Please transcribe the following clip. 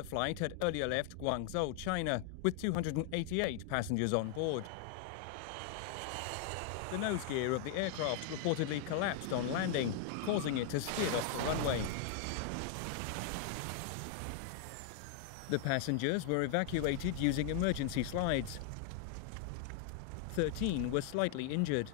The flight had earlier left Guangzhou, China, with 288 passengers on board. The nose gear of the aircraft reportedly collapsed on landing, causing it to skid off the runway. The passengers were evacuated using emergency slides. 13 were slightly injured.